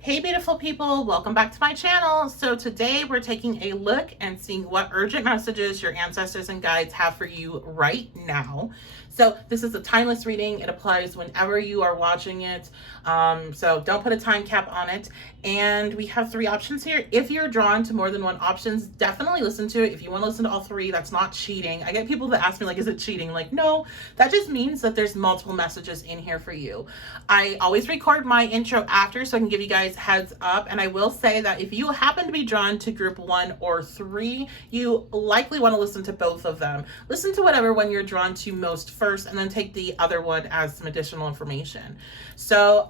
Hey beautiful people, welcome back to my channel. So today we're taking a look and seeing what urgent messages your ancestors and guides have for you right now. So this is a timeless reading. It applies whenever you are watching it. So don't put a time cap on it. And we have three options here. If you're drawn to more than one options, definitely listen to it. If you want to listen to all three, that's not cheating. I get people that ask me like, is it cheating? Like, no, that just means that there's multiple messages in here for you. I always record my intro after so I can give you guys heads up. And I will say that if you happen to be drawn to group 1 or 3, you likely want to listen to both of them. Listen to whatever one you're drawn to most first, and then take the other one as some additional information. So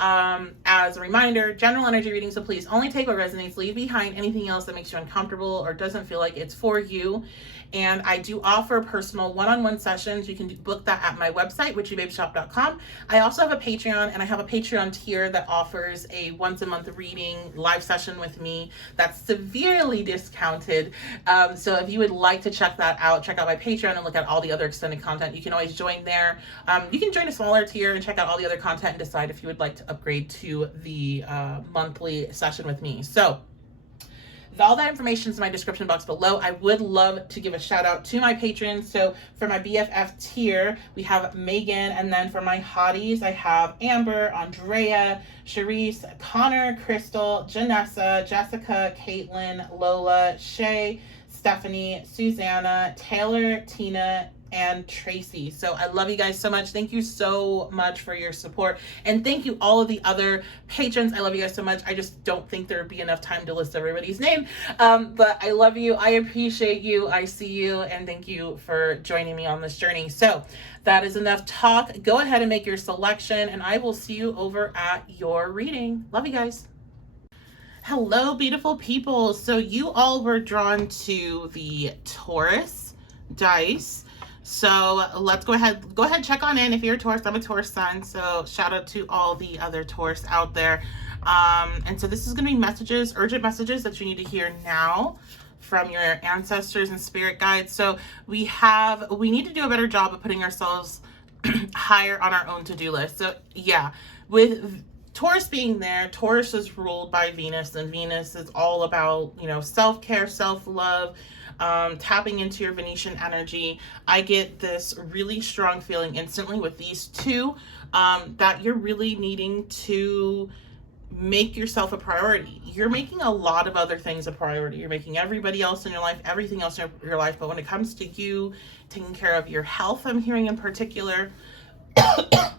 as a reminder, general energy reading, so please only take what resonates, leave behind anything else that makes you uncomfortable or doesn't feel like it's for you. And I do offer personal one-on-one sessions. You can book that at my website, witchybabeshop.com. I also have a Patreon, and I have a Patreon tier that offers a once-a-month reading live session with me that's severely discounted. So if you would like to check that out, check out my Patreon and look at all the other extended content. You can always join there. You can join a smaller tier and check out all the other content and decide if you would like to upgrade to the monthly session with me. So all that information is in my description box below. I would love to give a shout out to my patrons. So for my BFF tier, we have Megan, and then for my hotties, I have Amber, Andrea, Charisse, Connor, Crystal, Janessa, Jessica, Caitlin, Lola, Shay, Stephanie, Susanna, Taylor, Tina, and Tracy. So I love you guys so much. Thank you so much for your support, and thank you all of the other patrons. I love you guys so much. I just don't think there would be enough time to list everybody's name, but I love you, I appreciate you, I see you, and thank you for joining me on this journey. So that is enough talk. Go ahead and make your selection, and I will see you over at your reading. Love you guys. Hello beautiful people. So you all were drawn to the Taurus dice. So let's go ahead, check on in. If you're a Taurus, I'm a Taurus sun, so shout out to all the other Taurus out there. And so this is going to be messages, urgent messages that you need to hear now from your ancestors and spirit guides. So we need to do a better job of putting ourselves higher on our own to-do list. So yeah, with Taurus being there, Taurus is ruled by Venus, and Venus is all about, self-care, self-love, tapping into your Venetian energy. I get this really strong feeling instantly with these two, that you're really needing to make yourself a priority. You're making a lot of other things a priority. You're making everybody else in your life, everything else in your life. But when it comes to you taking care of your health, I'm hearing in particular,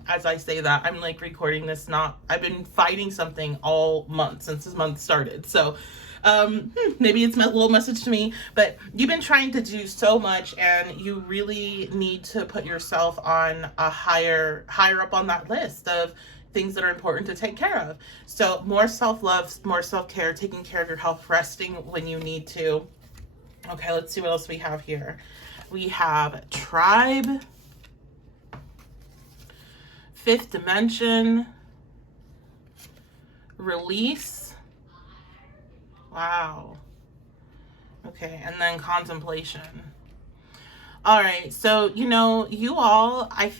as I say that, I'm like recording this, I've been fighting something all month since this month started. So maybe it's a little message to me, but you've been trying to do so much, and you really need to put yourself on a higher up on that list of things that are important to take care of. So more self-love, more self-care, taking care of your health, resting when you need to. Okay, let's see what else we have here. We have tribe, fifth dimension, release. Wow. Okay, and then contemplation. All right, so, you all, I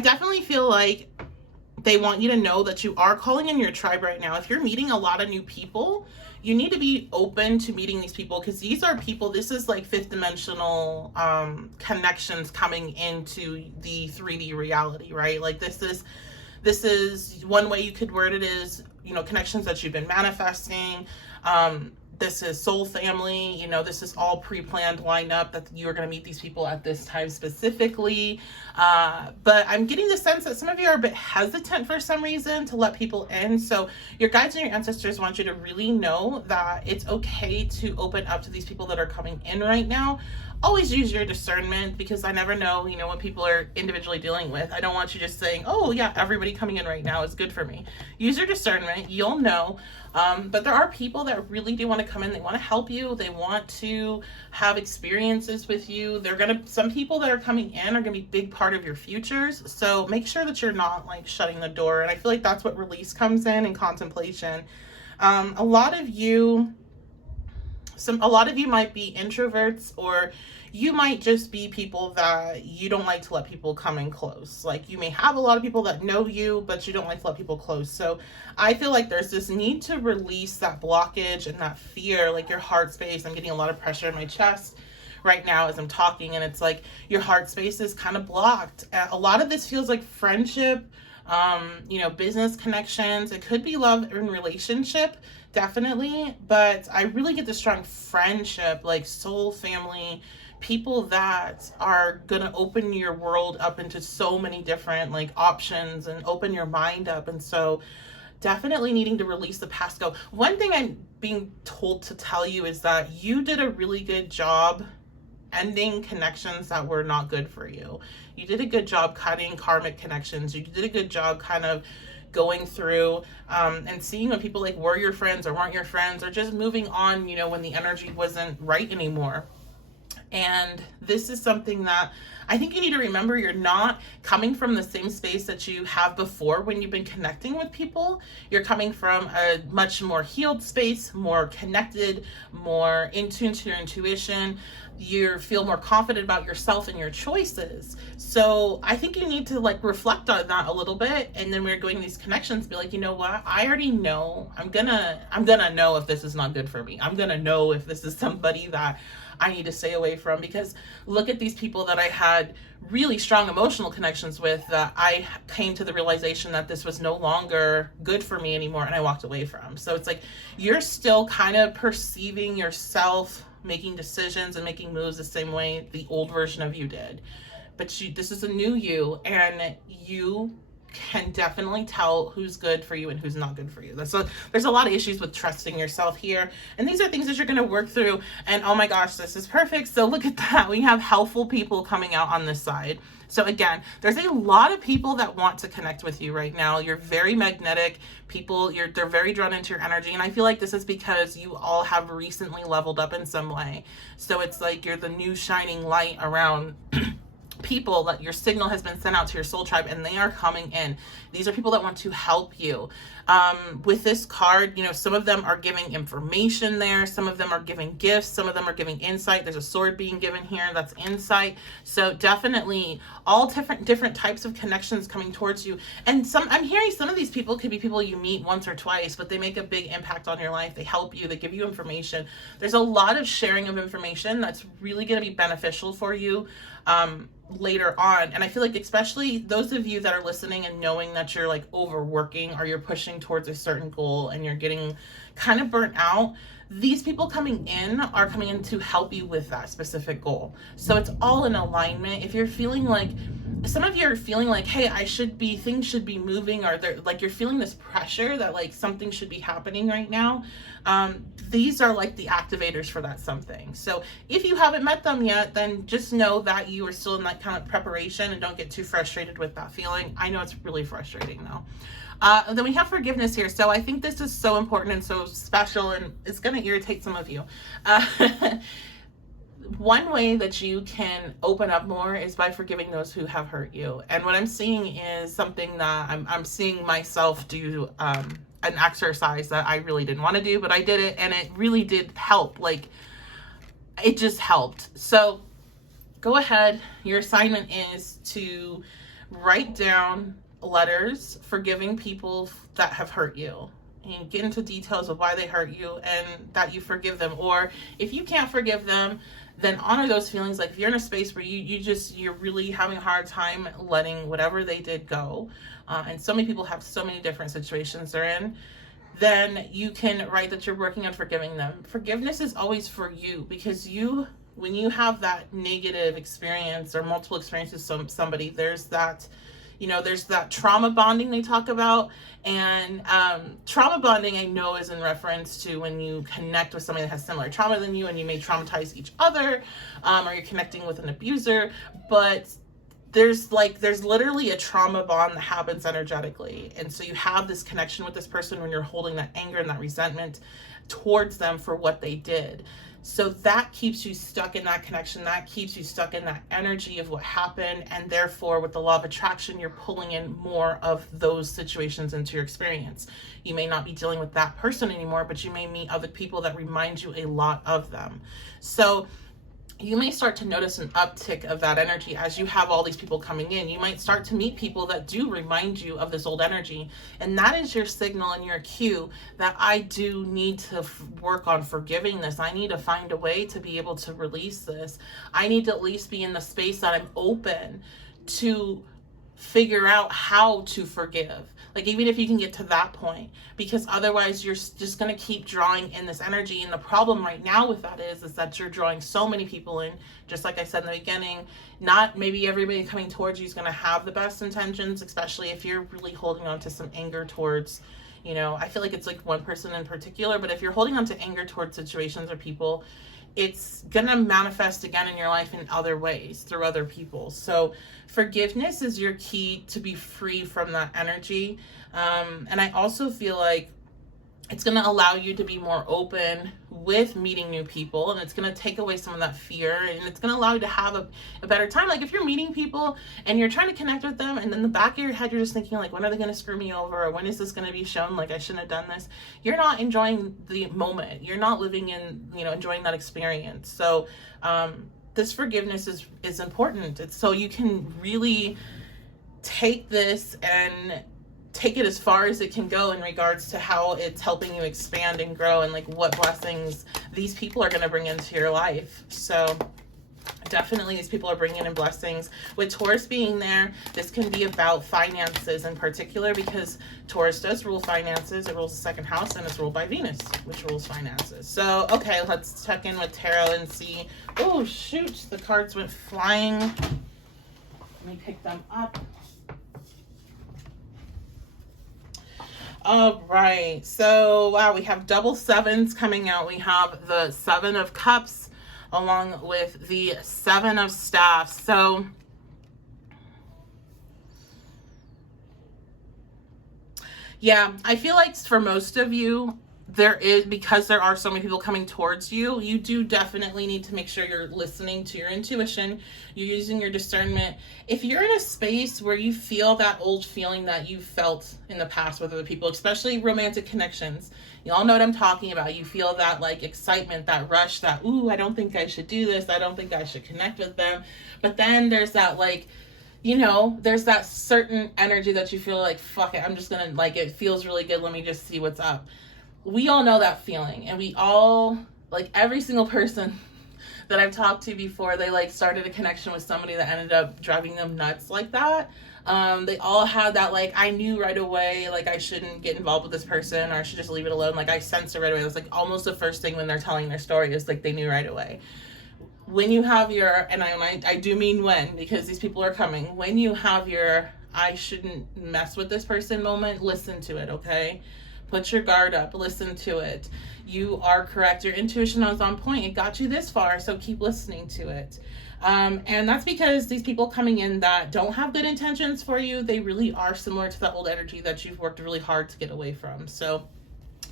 definitely feel like they want you to know that you are calling in your tribe right now. If you're meeting a lot of new people, you need to be open to meeting these people, because these are people, this is like fifth dimensional connections coming into the 3D reality, right? Like this is one way you could word it is, connections that you've been manifesting. This is soul family, this is all pre-planned, lined up, that you're going to meet these people at this time specifically. But I'm getting the sense that some of you are a bit hesitant for some reason to let people in. So your guides and your ancestors want you to really know that it's okay to open up to these people that are coming in right now. Always use your discernment, because I never know, what people are individually dealing with. I don't want you just saying, oh yeah, everybody coming in right now is good for me. Use your discernment, you'll know. But there are people that really do want to come in. They want to help you. They want to have experiences with you. Some people that are coming in are going to be a big part of your futures. So make sure that you're not like shutting the door. And I feel like that's what release comes in and contemplation. A lot of you a lot of you might be introverts, or you might just be people that you don't like to let people come in close. Like, you may have a lot of people that know you, but you don't like to let people close. So I feel like there's this need to release that blockage and that fear, like your heart space. I'm getting a lot of pressure in my chest right now as I'm talking, and it's like your heart space is kind of blocked. A lot of this feels like friendship, business connections. It could be love and relationship, definitely, but I really get the strong friendship, like soul family, people that are gonna open your world up into so many different like options and open your mind up. And so definitely needing to release the past. One thing I'm being told to tell you is that you did a really good job ending connections that were not good for you. You did a good job cutting karmic connections. You did a good job kind of going through and seeing when people like were your friends or weren't your friends, or just moving on, when the energy wasn't right anymore. And this is something that I think you need to remember. You're not coming from the same space that you have before when you've been connecting with people. You're coming from a much more healed space, more connected, more in tune to your intuition. You feel more confident about yourself and your choices. So I think you need to like reflect on that a little bit. And then we're going these connections, be like, you know what? I already know. I'm gonna know if this is not good for me. I'm gonna know if this is somebody that I need to stay away from, because look at these people that I had really strong emotional connections with, that I came to the realization that this was no longer good for me anymore, and I walked away from. So it's like you're still kind of perceiving yourself making decisions and making moves the same way the old version of you did. But this is a new you, and you can definitely tell who's good for you and who's not good for you. There's a lot of issues with trusting yourself here, and these are things that you're going to work through. And oh my gosh, this is perfect. So look at that. We have helpful people coming out on this side. So again, there's a lot of people that want to connect with you right now. You're very magnetic people. They're very drawn into your energy. And I feel like this is because you all have recently leveled up in some way. So it's like you're the new shining light around people, that your signal has been sent out to your soul tribe, and they are coming in. These are people that want to help you. With this card, some of them are giving information there. Some of them are giving gifts. Some of them are giving insight. There's a sword being given here. That's insight. So definitely all different types of connections coming towards you. And I'm hearing some of these people could be people you meet once or twice, but they make a big impact on your life. They help you. They give you information. There's a lot of sharing of information that's really going to be beneficial for you later on. And I feel like especially those of you that are listening and knowing that you're like overworking, or you're pushing towards a certain goal and you're getting kind of burnt out, these people coming in are coming in to help you with that specific goal. So it's all in alignment. If you're feeling like, some of you are feeling like, hey, things should be moving, or they're like, you're feeling this pressure that like something should be happening right now. These are like the activators for that something. So if you haven't met them yet, then just know that you are still in that kind of preparation, and don't get too frustrated with that feeling. I know it's really frustrating though. Then we have forgiveness here. So I think this is so important and so special, and it's going to irritate some of you. One way that you can open up more is by forgiving those who have hurt you. And what I'm seeing is something that I'm seeing myself do, an exercise that I really didn't want to do, but I did it, and it really did help. Like, it just helped. So go ahead. Your assignment is to write down letters forgiving people that have hurt you, and get into details of why they hurt you and that you forgive them. Or if you can't forgive them, then honor those feelings. Like if you're in a space where you're really having a hard time letting whatever they did go, and so many people have so many different situations they're in, then you can write that you're working on forgiving them. Forgiveness is always for you, because when you have that negative experience or multiple experiences with somebody, there's that trauma bonding they talk about. And trauma bonding, I know, is in reference to when you connect with somebody that has similar trauma than you, and you may traumatize each other, or you're connecting with an abuser. But there's literally a trauma bond that happens energetically. And so you have this connection with this person when you're holding that anger and that resentment towards them for what they did. So that keeps you stuck in that connection. That keeps you stuck in that energy of what happened. And therefore, with the law of attraction, you're pulling in more of those situations into your experience. You may not be dealing with that person anymore, but you may meet other people that remind you a lot of them. So you may start to notice an uptick of that energy as you have all these people coming in. You might start to meet people that do remind you of this old energy. And that is your signal and your cue that I do need to work on forgiving this. I need to find a way to be able to release this. I need to at least be in the space that I'm open to figure out how to forgive. Like, even if you can get to that point, because otherwise you're just going to keep drawing in this energy. And the problem right now with that is that you're drawing so many people in, just like I said in the beginning. Not maybe everybody coming towards you is going to have the best intentions, especially if you're really holding on to some anger towards, you know, I feel like it's like one person in particular, but if you're holding on to anger towards situations or people, it's going to manifest again in your life in other ways through other people. So forgiveness is your key to be free from that energy. And I also feel like it's going to allow you to be more open with meeting new people, and it's going to take away some of that fear, and it's going to allow you to have a better time. Like, if you're meeting people and you're trying to connect with them, and in the back of your head you're just thinking like, when are they going to screw me over, or when is this going to be shown like I shouldn't have done this, you're not enjoying the moment. You're not living in, you know, enjoying that experience. So this forgiveness is important. It's so you can really take this and take it as far as it can go in regards to how it's helping you expand and grow, and like what blessings these people are going to bring into your life. So definitely these people are bringing in blessings. With Taurus being there, this can be about finances in particular, because Taurus does rule finances. It rules the second house, and it's ruled by Venus, which rules finances. So, okay, let's check in with tarot and see. Oh, shoot, the cards went flying. Let me pick them up. All right, so wow, we have double sevens coming out. We have the Seven of Cups along with the Seven of Staffs. So yeah, I feel like for most of you, because there are so many people coming towards you, you do definitely need to make sure you're listening to your intuition, you're using your discernment. If you're in a space where you feel that old feeling that you felt in the past with other people, especially romantic connections, you all know what I'm talking about. You feel that like excitement, that rush, that, ooh, I don't think I should do this. I don't think I should connect with them. But then there's that like, you know, there's that certain energy that you feel like, fuck it, I'm just gonna, like, it feels really good. Let me just see what's up. We all know that feeling, and we all, like, every single person that I've talked to before, they like started a connection with somebody that ended up driving them nuts like that. They all had that, like, I knew right away, like, I shouldn't get involved with this person, or I should just leave it alone. Like, I sensed it right away. It was like almost the first thing when they're telling their story is like they knew right away. When you have your, and I do mean when, because these people are coming, when you have your I shouldn't mess with this person moment, listen to it, okay? Put your guard up, listen to it. You are correct. Your intuition was on point. It got you this far, so keep listening to it. And that's because these people coming in that don't have good intentions for you, they really are similar to that old energy that you've worked really hard to get away from. So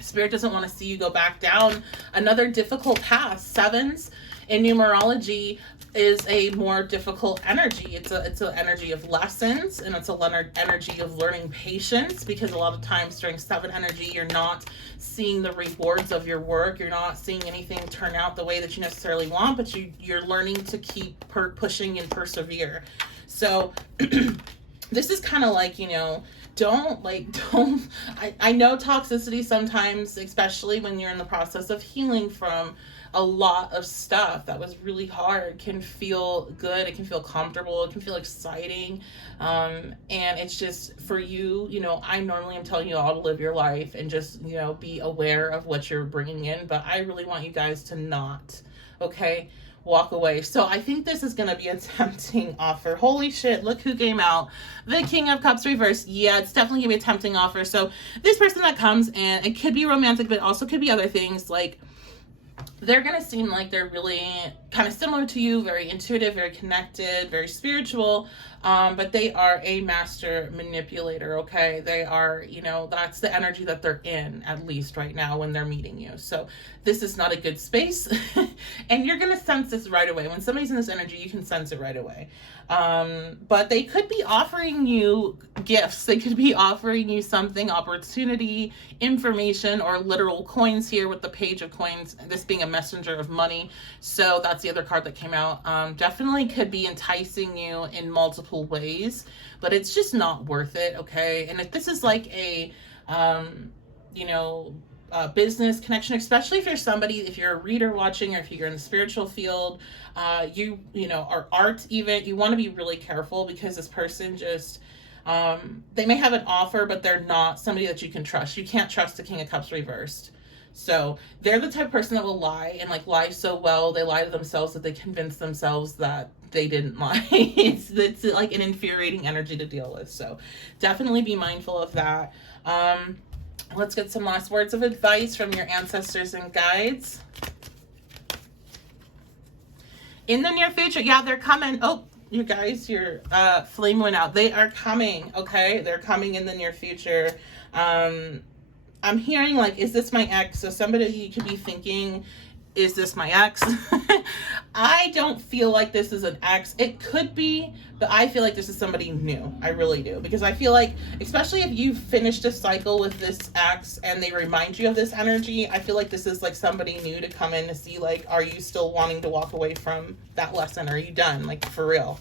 Spirit doesn't want to see you go back down another difficult path. Sevens in numerology is a more difficult energy. It's an energy of lessons, and it's a energy of learning patience, because a lot of times during seven energy, you're not seeing the rewards of your work. You're not seeing anything turn out the way that you necessarily want, but you're learning to keep pushing and persevere. So this is kind of like, you know, I know toxicity sometimes, especially when you're in the process of healing from a lot of stuff that was really hard, can feel good, it can feel comfortable, it can feel exciting, and it's just for you, you know, I normally am telling you all to live your life and just, you know, be aware of what you're bringing in, but I really want you guys to not, okay, walk away. So I think this is going to be a tempting offer. Holy shit, look who came out. The King of Cups reversed. Yeah, it's definitely going to be a tempting offer. So this person that comes, and it could be romantic, but also could be other things, like, they're going to seem like they're really kind of similar to you, very intuitive, very connected, very spiritual, but they are a master manipulator, okay? They are, you know, that's the energy that they're in, at least right now when they're meeting you. So this is not a good space, and you're going to sense this right away. When somebody's in this energy, you can sense it right away. But they could be offering you gifts. They could be offering you something, opportunity, information, or literal coins here with the page of coins, this being a messenger of money. So that's the other card that came out. Definitely could be enticing you in multiple ways, but it's just not worth it, okay? And if this is like a, you know, business connection, especially if you're somebody, if you're a reader watching, or if you're in the spiritual field, you know, or art even, you want to be really careful, because this person just, they may have an offer, but they're not somebody that you can trust. You can't trust the King of Cups reversed. So they're the type of person that will lie, and like lie so well, they lie to themselves that they convince themselves that they didn't lie. It's like an infuriating energy to deal with. So definitely be mindful of that. Let's get some last words of advice from your ancestors and guides. In the near future, yeah, they're coming. Oh, you guys, your flame went out. They are coming, okay? They're coming in the near future. I'm hearing like, is this my ex? So somebody, you could be thinking, is this my ex? I don't feel like this is an ex. It could be, but I feel like this is somebody new. I really do. Because I feel like, especially if you finished a cycle with this ex and they remind you of this energy, I feel like this is like somebody new to come in to see, like, are you still wanting to walk away from that lesson? Are you done? Like, for real.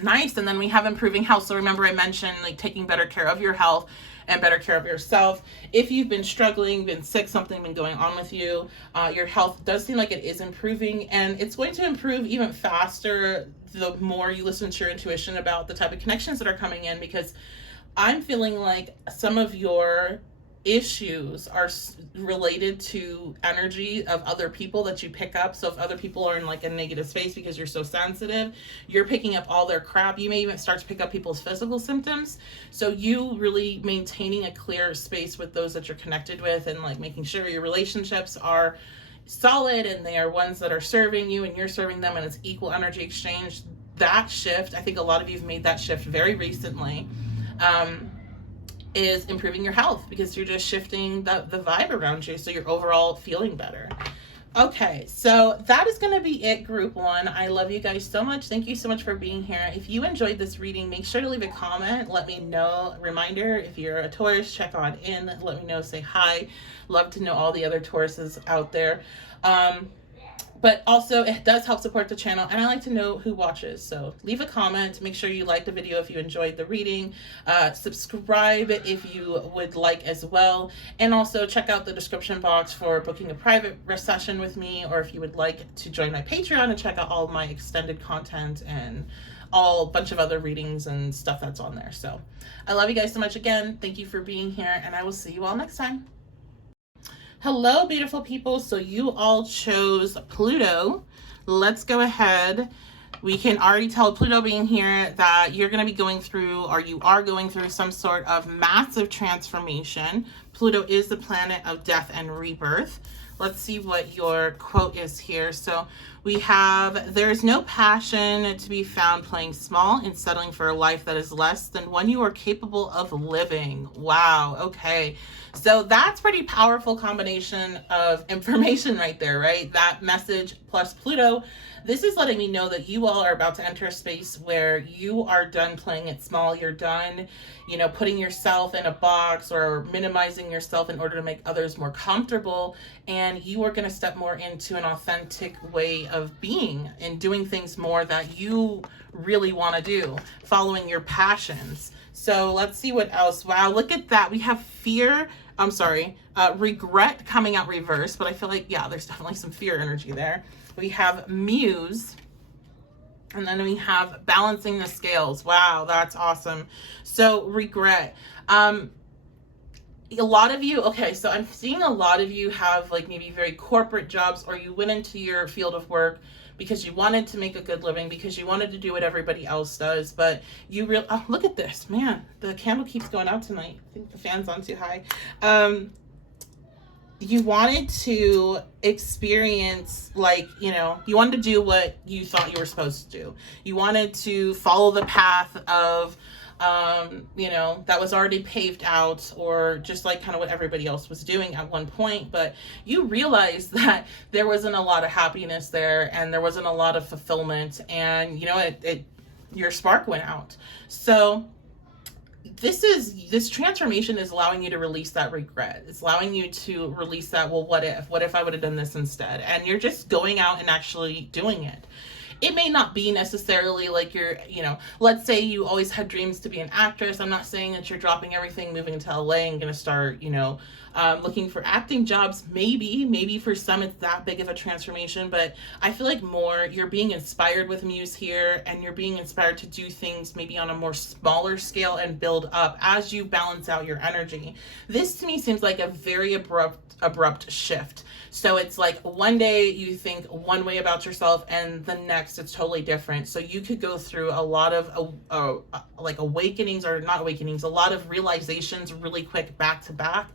Nice. And then we have improving health. So remember I mentioned like taking better care of your health and better care of yourself. If you've been struggling, been sick, something been going on with you, your health does seem like it is improving, and it's going to improve even faster the more you listen to your intuition about the type of connections that are coming in, because I'm feeling like some of your issues are related to energy of other people that you pick up. So if other people are in like a negative space because you're so sensitive, you're picking up all their crap. You may even start to pick up people's physical symptoms. So you really maintaining a clear space with those that you're connected with, and like making sure your relationships are solid and they are ones that are serving you and you're serving them, and it's equal energy exchange. That shift, I think a lot of you have made that shift very recently. Is improving your health, because you're just shifting the vibe around you, so you're overall feeling better. Okay, so that is going to be it, group one. I love you guys so much. Thank you so much for being here. If you enjoyed this reading, make sure to leave a comment. Let me know. Reminder, if you're a Taurus, check on in. Let me know. Say hi. Love to know all the other Tauruses out there. But also it does help support the channel, and I like to know who watches. So leave a comment, make sure you like the video if you enjoyed the reading, subscribe if you would like as well, and also check out the description box for booking a private session with me, or if you would like to join my Patreon and check out all of my extended content and all bunch of other readings and stuff that's on there. So I love you guys so much again. Thank you for being here, and I will see you all next time. Hello, beautiful people. So you all chose Pluto. Let's go ahead. We can already tell, Pluto being here, that you're going to be going through, or you are going through, some sort of massive transformation. Pluto is the planet of death and rebirth. Let's see what your quote is here. So we have, there's no passion to be found playing small and settling for a life that is less than one you are capable of living. Wow. Okay. So that's pretty powerful combination of information right there, right? That message plus Pluto. This is letting me know that you all are about to enter a space where you are done playing it small. You're done, you know, putting yourself in a box or minimizing yourself in order to make others more comfortable. And you are going to step more into an authentic way of being and doing things more that you really want to do, following your passions. So let's see what else. Wow, look at that. We have fear. I'm sorry, regret coming out reverse, but I feel like, yeah, there's definitely some fear energy there. We have muse, and then we have balancing the scales. Wow, that's awesome. So regret. A lot of you, okay, so I'm seeing a lot of you have like maybe very corporate jobs, or you went into your field of work because you wanted to make a good living, because you wanted to do what everybody else does, but you oh, look at this, man, the candle keeps going out tonight. I think the fan's on too high. you wanted to experience, like, you wanted to do what you thought you were supposed to do. You wanted to follow the path of, that was already paved out, or just like kind of what everybody else was doing at one point. But you realized that there wasn't a lot of happiness there, and there wasn't a lot of fulfillment, and your spark went out. So this transformation is allowing you to release that regret. It's allowing you to release that, well, what if I would have done this instead? And you're just going out and actually doing it. It may not be necessarily like let's say you always had dreams to be an actress. I'm not saying that you're dropping everything, moving to LA and going to start, looking for acting jobs. Maybe for some it's that big of a transformation, but I feel like more you're being inspired with Muse here, and you're being inspired to do things maybe on a more smaller scale and build up as you balance out your energy. This to me seems like a very abrupt shift. So it's like one day you think one way about yourself, and the next it's totally different. So you could go through a lot of like awakenings, or not awakenings, a lot of realizations really quick back to back,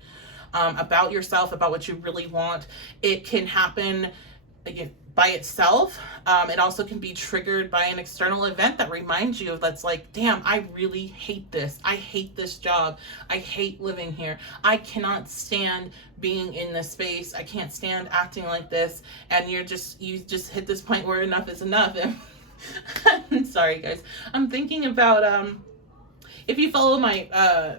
about yourself, about what you really want. It can happen again by itself. It also can be triggered by an external event that reminds you of, that's like, damn, I really hate this. I hate this job. I hate living here. I cannot stand being in this space. I can't stand acting like this. And you just hit this point where enough is enough. I'm sorry, guys. I'm thinking about, if you follow my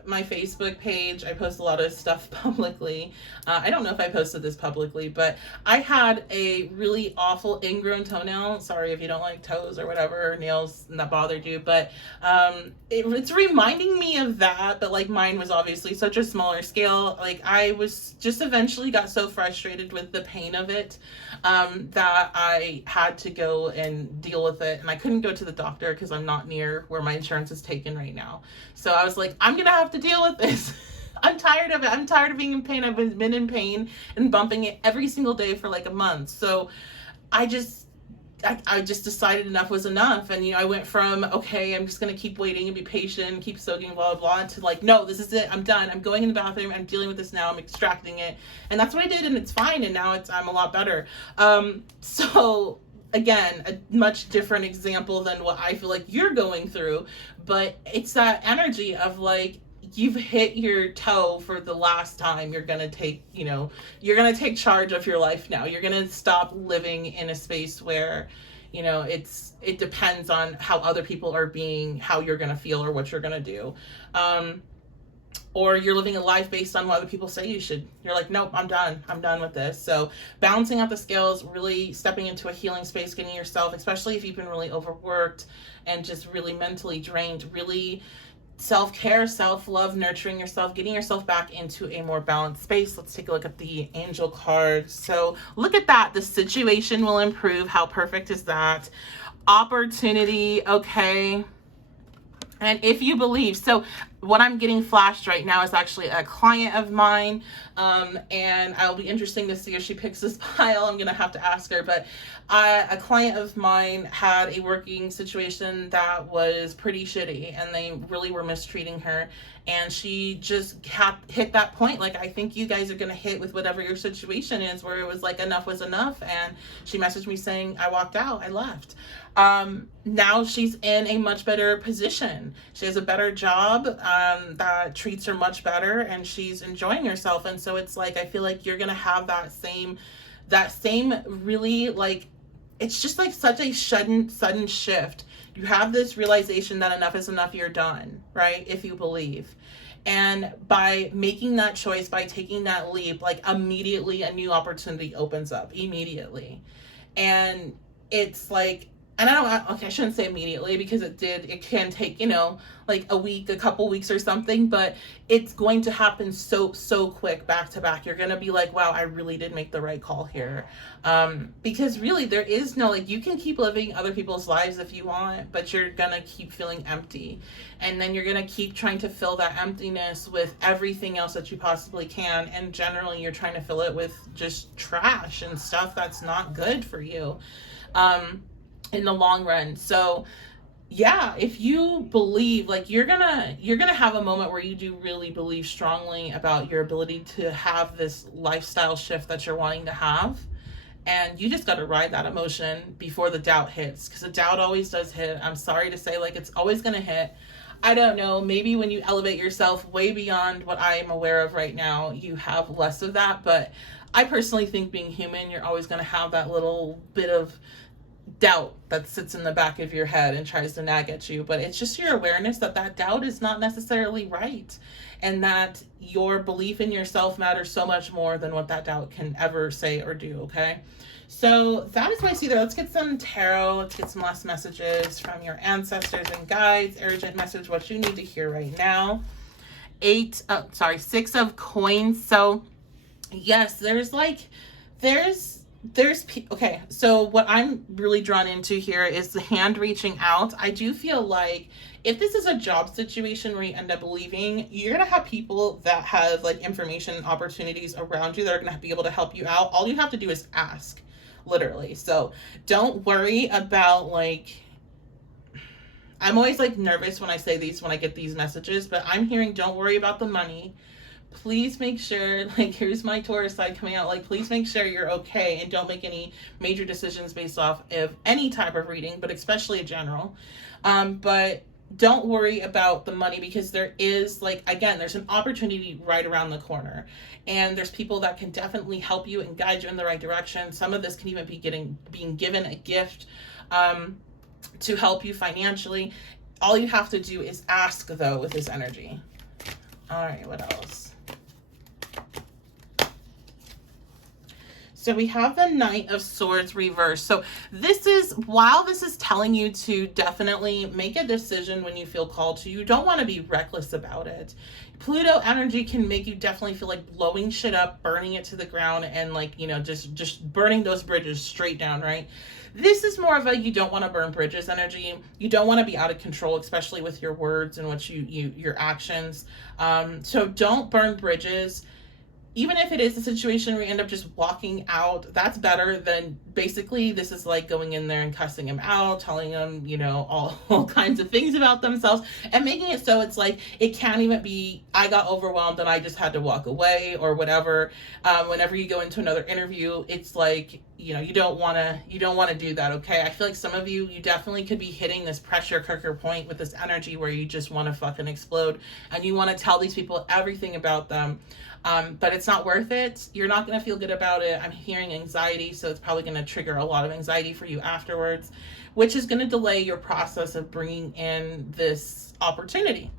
my Facebook page, I post a lot of stuff publicly. I don't know if I posted this publicly, but I had a really awful ingrown toenail. Sorry if you don't like toes or whatever, or nails, and that bothered you, but it's reminding me of that. But like, mine was obviously such a smaller scale. Like, I was just eventually got so frustrated with the pain of it, that I had to go and deal with it, and I couldn't go to the doctor because I'm not near where my insurance is taken right now. So I was like, I'm gonna have to deal with this. I'm tired of it. I'm tired of being in pain. I've been in pain and bumping it every single day for like a month. So I just decided enough was enough. And, I went from, okay, I'm just going to keep waiting and be patient, keep soaking, blah, blah, blah, to like, no, this is it. I'm done. I'm going in the bathroom. I'm dealing with this now. I'm extracting it. And that's what I did. And it's fine. And now I'm a lot better. So again, a much different example than what I feel like you're going through, but it's that energy of like, you've hit your toe for the last time. You're going to take, you're going to take charge of your life now. You're going to stop living in a space where, it depends on how other people are being, how you're going to feel or what you're going to do. Or you're living a life based on what other people say you should. You're like, nope, I'm done with this. So balancing out the scales, really stepping into a healing space, getting yourself, especially if you've been really overworked and just really mentally drained, really self-care, self-love, nurturing yourself, getting yourself back into a more balanced space. Let's take a look at the angel cards. So look at that. The situation will improve. How perfect is that? Opportunity. Okay. And if you believe, so what I'm getting flashed right now is actually a client of mine, and I'll be interesting to see if she picks this pile. I'm gonna have to ask her, but a client of mine had a working situation that was pretty shitty, and they really were mistreating her, and she just hit that point, like I think you guys are gonna hit with whatever your situation is, where it was like enough was enough. And she messaged me saying, I walked out, I left. Now she's in a much better position. She has a better job that treats her much better, and she's enjoying herself. And so it's like, I feel like you're gonna have that same really, like, it's just like such a sudden shift. You have this realization that enough is enough, you're done, right? If you believe. And by making that choice, by taking that leap, like immediately a new opportunity opens up immediately. And it's like, and I shouldn't say immediately, because it can take, like a week, a couple weeks or something, but it's going to happen so quick, back to back. You're going to be like, wow, I really did make the right call here. Because really there is no, like, you can keep living other people's lives if you want, but you're going to keep feeling empty. And then you're going to keep trying to fill that emptiness with everything else that you possibly can. And generally you're trying to fill it with just trash and stuff that's not good for you. In the long run. So yeah, if you believe, like, you're gonna have a moment where you do really believe strongly about your ability to have this lifestyle shift that you're wanting to have, and you just got to ride that emotion before the doubt hits, because the doubt always does hit. I'm sorry to say, like, it's always going to hit. I don't know, maybe when you elevate yourself way beyond what I am aware of right now, you have less of that. But I personally think, being human, you're always going to have that little bit of doubt that sits in the back of your head and tries to nag at you. But it's just your awareness that that doubt is not necessarily right, and that your belief in yourself matters so much more than what that doubt can ever say or do. Okay, so that is what I see there. Let's get some tarot. Let's get some last messages from your ancestors and guides. Urgent message, what you need to hear right now. 6 of coins. So yes, okay, so what I'm really drawn into here is the hand reaching out. I do feel like if this is a job situation where you end up leaving, you're going to have people that have like information and opportunities around you that are going to be able to help you out. All you have to do is ask, literally. So don't worry about, like, I'm always like nervous when I say these, when I get these messages, but I'm hearing don't worry about the money. Please make sure, like, here's my Taurus side coming out, like, please make sure you're okay and don't make any major decisions based off of any type of reading, but especially a general. But don't worry about the money, because there is, like, again, there's an opportunity right around the corner, and there's people that can definitely help you and guide you in the right direction. Some of this can even be being given a gift to help you financially. All you have to do is ask, though, with this energy. All right, what else? So we have the Knight of Swords reversed. So while this is telling you to definitely make a decision when you feel called to, you don't want to be reckless about it. Pluto energy can make you definitely feel like blowing shit up, burning it to the ground, and, like, you know, just burning those bridges straight down, right? This is more of a, you don't want to burn bridges energy. You don't want to be out of control, especially with your words and what your actions. So don't burn bridges. Even if it is a situation where you end up just walking out, that's better than, basically, this is like going in there and cussing him out, telling him, you know, all kinds of things about themselves, and making it so it's like, it can't even be, I got overwhelmed and I just had to walk away or whatever. Whenever you go into another interview, it's like, you know, you don't want to do that. Okay. I feel like some of you definitely could be hitting this pressure cooker point with this energy where you just want to fucking explode and you want to tell these people everything about them. But it's not worth it. You're not going to feel good about it. I'm hearing anxiety, so it's probably going to trigger a lot of anxiety for you afterwards, which is going to delay your process of bringing in this opportunity,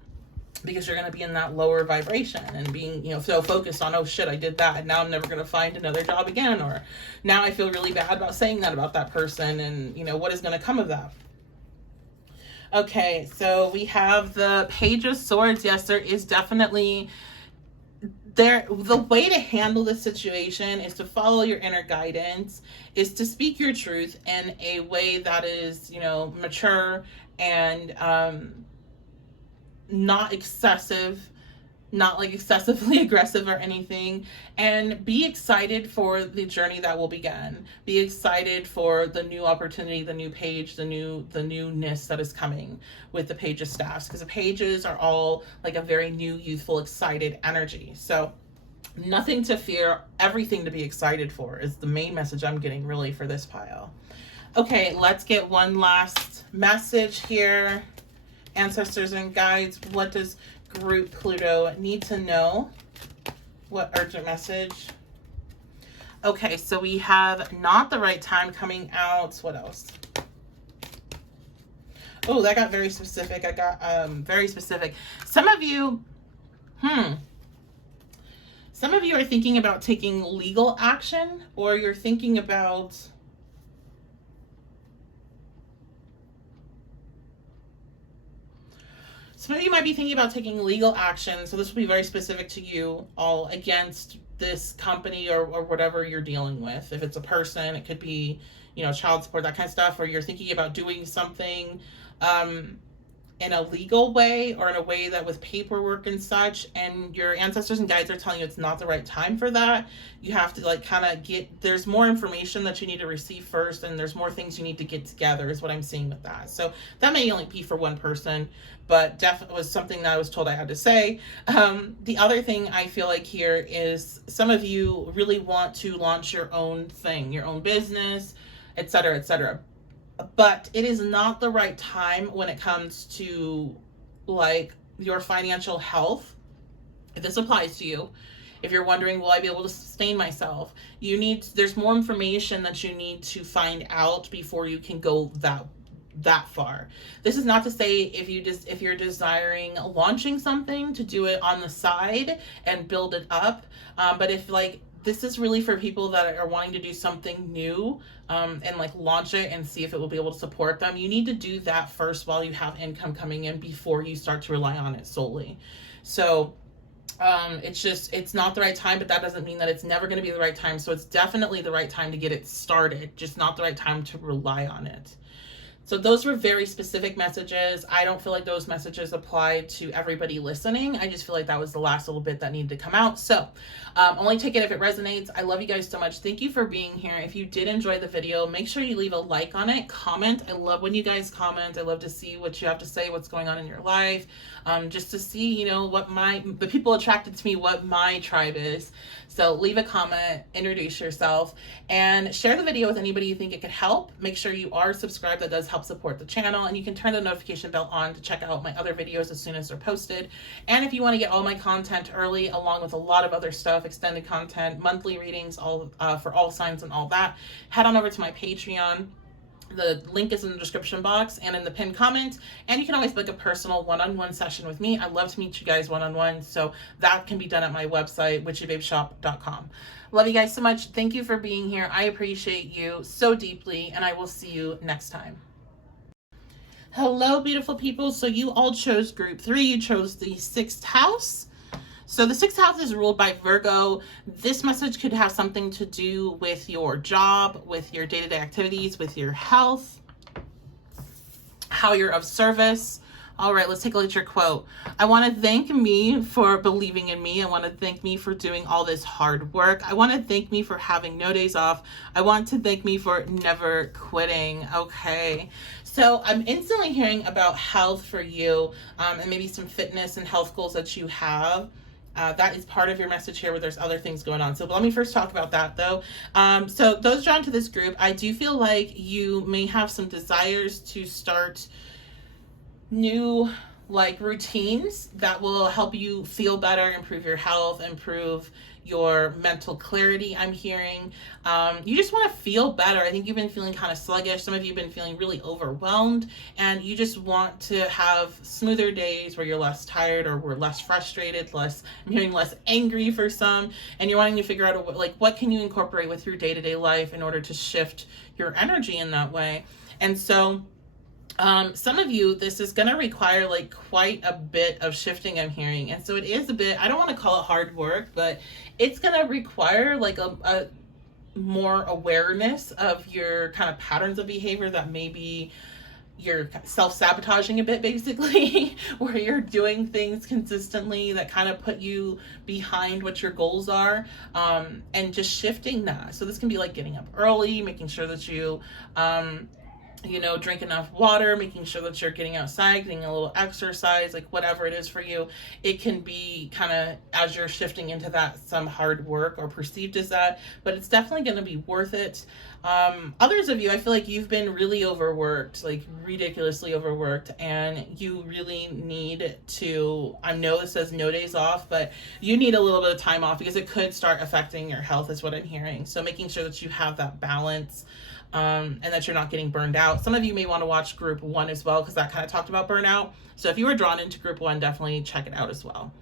because you're going to be in that lower vibration and being, you know, so focused on, oh shit, I did that, and now I'm never going to find another job again, or now I feel really bad about saying that about that person, and, you know, what is going to come of that. Okay, so we have the Page of Swords. Yes, there is definitely the way to handle this situation is to follow your inner guidance, is to speak your truth in a way that is, you know, mature and not excessive, not like excessively aggressive or anything, and be excited for the journey that will begin. Be excited for the new opportunity, the new page, the newness that is coming with the Page of Staffs, because the pages are all like a very new, youthful, excited energy. So nothing to fear, everything to be excited for is the main message I'm getting really for this pile. Okay, let's get one last message here. Ancestors and guides, what does group Pluto need to know? What urgent message? Okay, so we have not the right time coming out. What else? Oh, that got very specific. I got very specific. Some of you are thinking about taking legal action, or you're thinking about some of you might be thinking about taking legal action. So this will be very specific to you all, against this company or whatever you're dealing with. If it's a person, it could be, you know, child support, that kind of stuff, or you're thinking about doing something in a legal way or in a way that with paperwork and such, and your ancestors and guides are telling you it's not the right time for that. You have to like kind of there's more information that you need to receive first, and there's more things you need to get together is what I'm seeing with that. So that may only be for one person, but definitely was something that I was told I had to say. The other thing I feel like here is some of you really want to launch your own thing, your own business, etc., etc. But it is not the right time when it comes to like your financial health. If this applies to you, if you're wondering, will I be able to sustain myself? There's more information that you need to find out before you can go that far. This is not to say if you're desiring launching something to do it on the side and build it up, but if like this is really for people that are wanting to do something new, and like launch it and see if it will be able to support them. You need to do that first while you have income coming in before you start to rely on it solely. So it's not the right time, but that doesn't mean that it's never going to be the right time. So it's definitely the right time to get it started, just not the right time to rely on it. So those were very specific messages. I don't feel like those messages apply to everybody listening. I just feel like that was the last little bit that needed to come out. So only take it if it resonates. I love you guys so much. Thank you for being here. If you did enjoy the video, make sure you leave a like on it, comment. I love when you guys comment. I love to see what you have to say, what's going on in your life, just to see, you know, what the people attracted to me, what my tribe is. So leave a comment, introduce yourself, and share the video with anybody you think it could help. Make sure you are subscribed. That does help support the channel, and you can turn the notification bell on to check out my other videos as soon as they're posted. And if you want to get all my content early, along with a lot of other stuff, extended content, monthly readings, all for all signs and all that, head on over to my Patreon. The link is in the description box and in the pinned comment, and you can always book a personal one-on-one session with me. I love to meet you guys one-on-one, so that can be done at my website, witchybabeshop.com. Love you guys so much. Thank you for being here. I appreciate you so deeply, and I will see you next time. Hello, beautiful people. So you all chose group 3. You chose the 6th house. So the 6th house is ruled by Virgo. This message could have something to do with your job, with your day-to-day activities, with your health, how you're of service. All right, let's take a look at your quote. I want to thank me for believing in me. I want to thank me for doing all this hard work. I want to thank me for having no days off. I want to thank me for never quitting. Okay. So I'm instantly hearing about health for you, and maybe some fitness and health goals that you have. That is part of your message here, where there's other things going on. So let me first talk about that though. So those drawn to this group, I do feel like you may have some desires to start new like routines that will help you feel better, improve your health, improve your mental clarity. I'm hearing you just want to feel better. I think you've been feeling kind of sluggish. Some of you have been feeling really overwhelmed, and you just want to have smoother days where you're less tired, or we're less frustrated, I'm hearing less angry for some, and you're wanting to figure out what can you incorporate with your day-to-day life in order to shift your energy in that way. And so some of you, this is going to require like quite a bit of shifting, I'm hearing. And so it is a bit, I don't want to call it hard work, but it's going to require like a more awareness of your kind of patterns of behavior that maybe you're self-sabotaging a bit, basically, where you're doing things consistently that kind of put you behind what your goals are, and just shifting that. So this can be like getting up early, making sure that you drink enough water, making sure that you're getting outside, getting a little exercise, like whatever it is for you. It can be kind of, as you're shifting into that, some hard work or perceived as that, but it's definitely going to be worth it. Others of you, I feel like you've been really overworked, like ridiculously overworked, and you really need to, I know this says no days off, but you need a little bit of time off because it could start affecting your health is what I'm hearing. So making sure that you have that balance, and that you're not getting burned out. Some of you may want to watch group 1 as well, because that kind of talked about burnout. So if you were drawn into group 1, definitely check it out as well.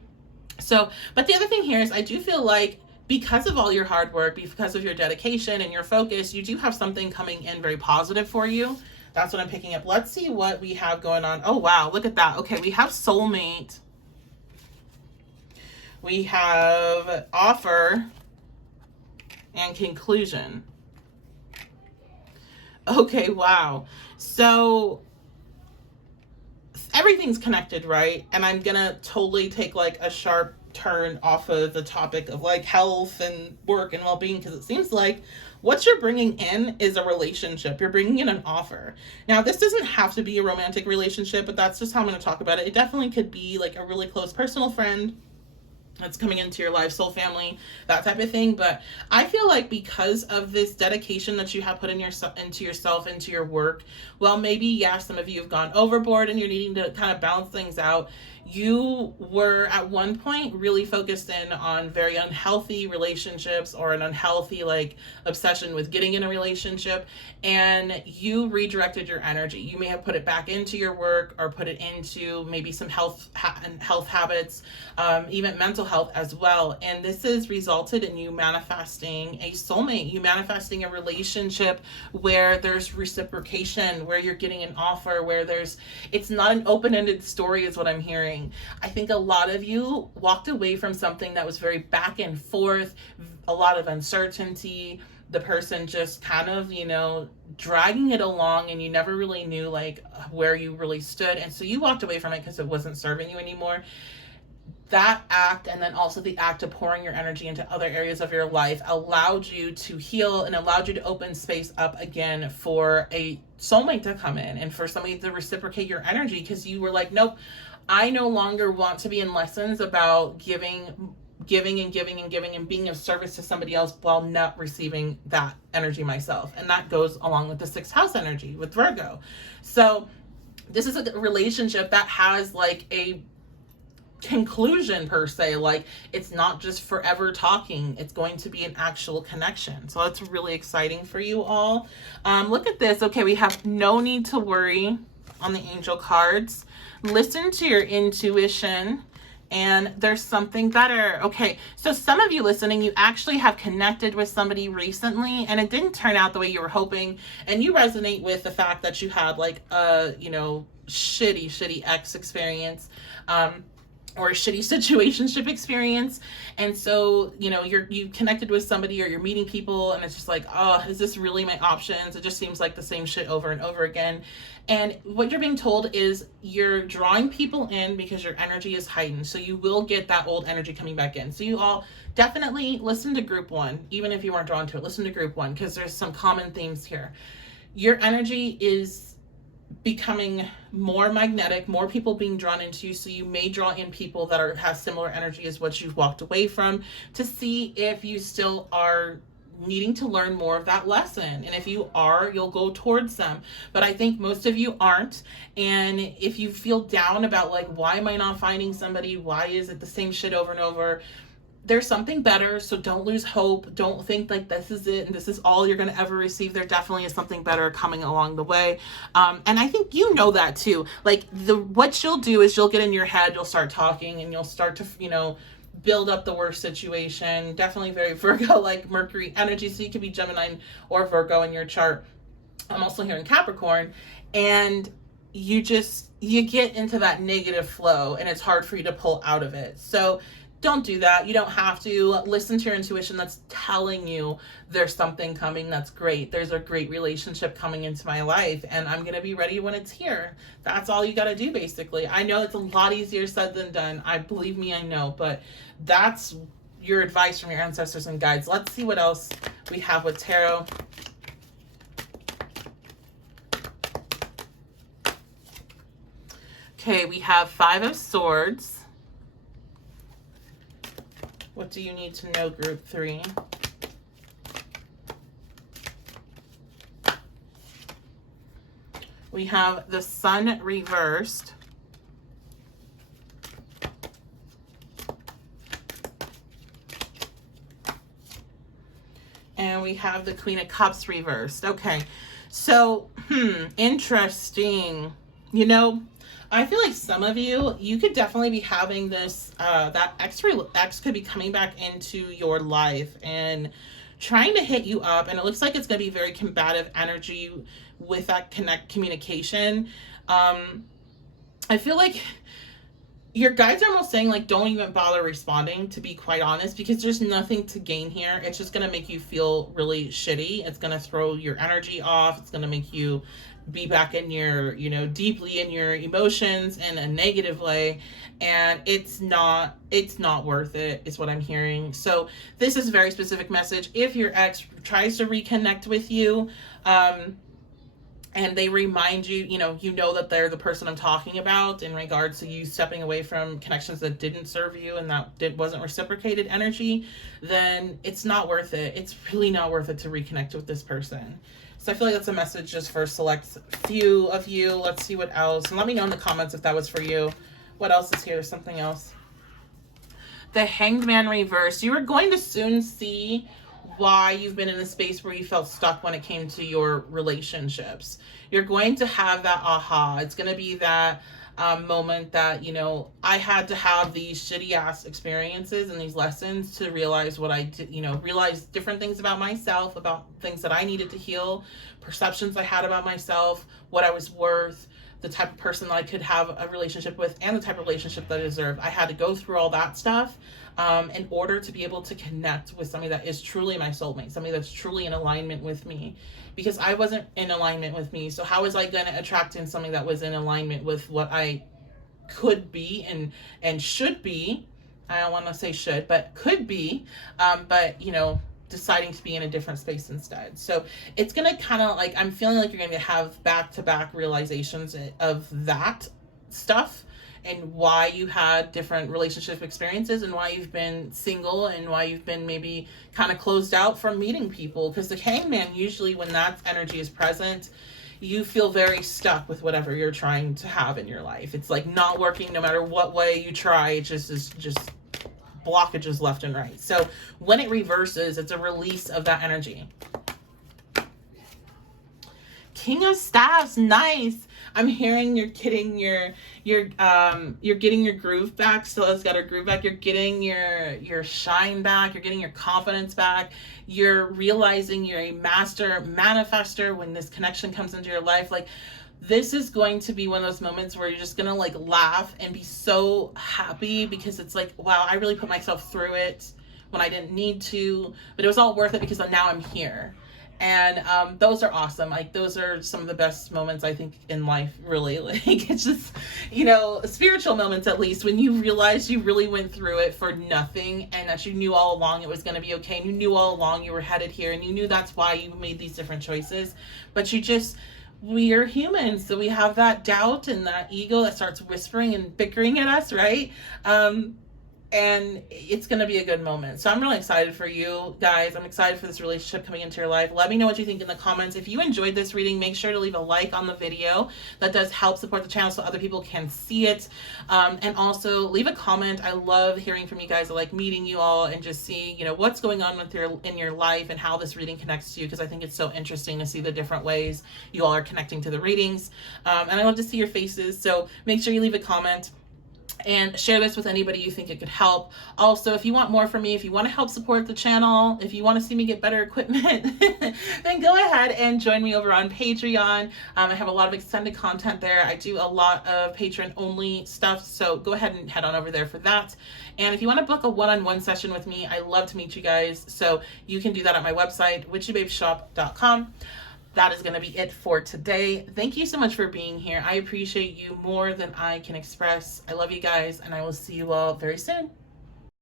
So, but the other thing here is I do feel like because of all your hard work, because of your dedication and your focus, you do have something coming in very positive for you. That's what I'm picking up. Let's see what we have going on. Oh, wow. Look at that. Okay. We have soulmate. We have offer and conclusion. Okay, wow. So everything's connected, right? And I'm gonna totally take like a sharp turn off of the topic of like health and work and well-being, because it seems like what you're bringing in is a relationship. You're bringing in an offer. Now, this doesn't have to be a romantic relationship, but that's just how I'm going to talk about it. It definitely could be like a really close personal friend that's coming into your life, soul family, that type of thing. But I feel like because of this dedication that you have put in into yourself, into your work, well, maybe, yeah, some of you have gone overboard and you're needing to kind of balance things out. You were at one point really focused in on very unhealthy relationships, or an unhealthy like obsession with getting in a relationship, and you redirected your energy. You may have put it back into your work, or put it into maybe some health habits, even mental health as well. And this has resulted in you manifesting a soulmate, you manifesting a relationship where there's reciprocation, where you're getting an offer, where it's not an open-ended story is what I'm hearing. I think a lot of you walked away from something that was very back and forth, a lot of uncertainty, the person just kind of, dragging it along, and you never really knew like where you really stood. And so you walked away from it because it wasn't serving you anymore. That act, and then also the act of pouring your energy into other areas of your life, allowed you to heal and allowed you to open space up again for a soulmate to come in and for somebody to reciprocate your energy, because you were like, nope, I no longer want to be in lessons about giving and being of service to somebody else while not receiving that energy myself. And that goes along with the 6th house energy with Virgo. So this is a relationship that has like a conclusion per se. Like, it's not just forever talking, it's going to be an actual connection. So that's really exciting for you all. Look at this. Okay, we have no need to worry on the angel cards. Listen to your intuition, and there's something better. Okay, so some of you listening, you actually have connected with somebody recently and it didn't turn out the way you were hoping, and you resonate with the fact that you had like a shitty ex experience, or a shitty situationship experience. And so, you connected with somebody, or you're meeting people, and it's just like, oh, is this really my options? It just seems like the same shit over and over again. And what you're being told is you're drawing people in because your energy is heightened. So you will get that old energy coming back in. So you all definitely listen to group 1, even if you weren't drawn to it, listen to group 1, because there's some common themes here. Your energy is becoming more magnetic, more people being drawn into you. So you may draw in people that have similar energy as what you've walked away from, to see if you still are needing to learn more of that lesson. And if you are, you'll go towards them. But I think most of you aren't. And if you feel down about like, why am I not finding somebody? Why is it the same shit over and over? There's something better. So don't lose hope. Don't think like this is it and this is all you're going to ever receive. There definitely is something better coming along the way. And I think you know that too. Like, what you'll do is you'll get in your head, you'll start talking, and you'll start to, build up the worst situation. Definitely very Virgo like Mercury energy. So you could be Gemini or Virgo in your chart. I'm also here in Capricorn. And you get into that negative flow, and it's hard for you to pull out of it. So don't do that. You don't have to. Listen to your intuition that's telling you there's something coming that's great. There's a great relationship coming into my life, and I'm going to be ready when it's here. That's all you got to do, basically. I know it's a lot easier said than done. Believe me, I know, but that's your advice from your ancestors and guides. Let's see what else we have with tarot. Okay, we have 5 of Swords. What do you need to know, group 3? We have the Sun reversed. And we have the Queen of Cups reversed. Okay, so, interesting. I feel like some of you could definitely be having this, that ex could be coming back into your life and trying to hit you up. And it looks like it's going to be very combative energy with that communication. I feel like your guides are almost saying, like, don't even bother responding, to be quite honest, because there's nothing to gain here. It's just going to make you feel really shitty. It's going to throw your energy off. It's going to make you be back in your, you know, deeply in your emotions in a negative way. And it's not worth it, is what I'm hearing. So this is a very specific message. If your ex tries to reconnect with you, and they remind you, you know that they're the person I'm talking about in regards to you stepping away from connections that didn't serve you and that wasn't reciprocated energy, then it's not worth it. It's really not worth it to reconnect with this person. So I feel like that's a message just for a select few of you. Let's see what else. And let me know in the comments if that was for you. What else is here? Something else. The Hanged Man reverse. You are going to soon see why you've been in a space where you felt stuck when it came to your relationships. You're going to have that aha. It's going to be that moment that, you know, I had to have these shitty ass experiences and these lessons to realize what I did, you know, realize different things about myself, about things that I needed to heal, perceptions I had about myself, what I was worth, the type of person that I could have a relationship with, and the type of relationship that I deserve. I had to go through all that stuff in order to be able to connect with somebody that is truly my soulmate, somebody that's truly in alignment with me, because I wasn't in alignment with me. So how was I going to attract in something that was in alignment with what I could be and should be? I don't want to say should, but could be, but you know, deciding to be in a different space instead. So it's going to kind of like, I'm feeling like you're going to have back-to-back realizations of that stuff and why you had different relationship experiences and why you've been single and why you've been maybe kind of closed out from meeting people. Because the Hangman, usually when that energy is present, you feel very stuck with whatever you're trying to have in your life. It's like not working no matter what way you try. It just is just blockages left and right. So when it reverses, it's a release of that energy. King of Staffs, nice. I'm hearing you're getting you're getting your groove back. Stella's got her groove back. You're getting your shine back. You're getting your confidence back. You're realizing you're a master manifester when this connection comes into your life. Like, this is going to be one of those moments where you're just gonna like laugh and be so happy, because it's like, wow, I really put myself through it when I didn't need to, but it was all worth it because now I'm here. And those are awesome. Like, those are some of the best moments I think in life, really. Like, it's just, you know, spiritual moments, at least, when you realize you really went through it for nothing, and that you knew all along it was going to be okay, and you knew all along you were headed here, and you knew that's why you made these different choices. But we are humans, so we have that doubt and that ego that starts whispering and bickering at us, right? And it's going to be a good moment. So I'm really excited for you guys. I'm excited for this relationship coming into your life. Let me know what you think in the comments. If you enjoyed this reading, make sure to leave a like on the video. That does help support the channel so other people can see it. And also leave a comment. I love hearing from you guys. I like meeting you all and just seeing, you know, what's going on in your life and how this reading connects to you, because I think it's so interesting to see the different ways you all are connecting to the readings. And I love to see your faces. So make sure you leave a comment and share this with anybody you think it could help. Also, if you want more from me, if you want to help support the channel, if you want to see me get better equipment, then go ahead and join me over on Patreon. I have a lot of extended content there. I do a lot of patron only stuff, so go ahead and head on over there for that. And if you want to book a one-on-one session with me, I love to meet you guys. So you can do that at my website, witchybabeshop.com. That is going to be it for today. Thank you so much for being here. I appreciate you more than I can express. I love you guys, and I will see you all very soon.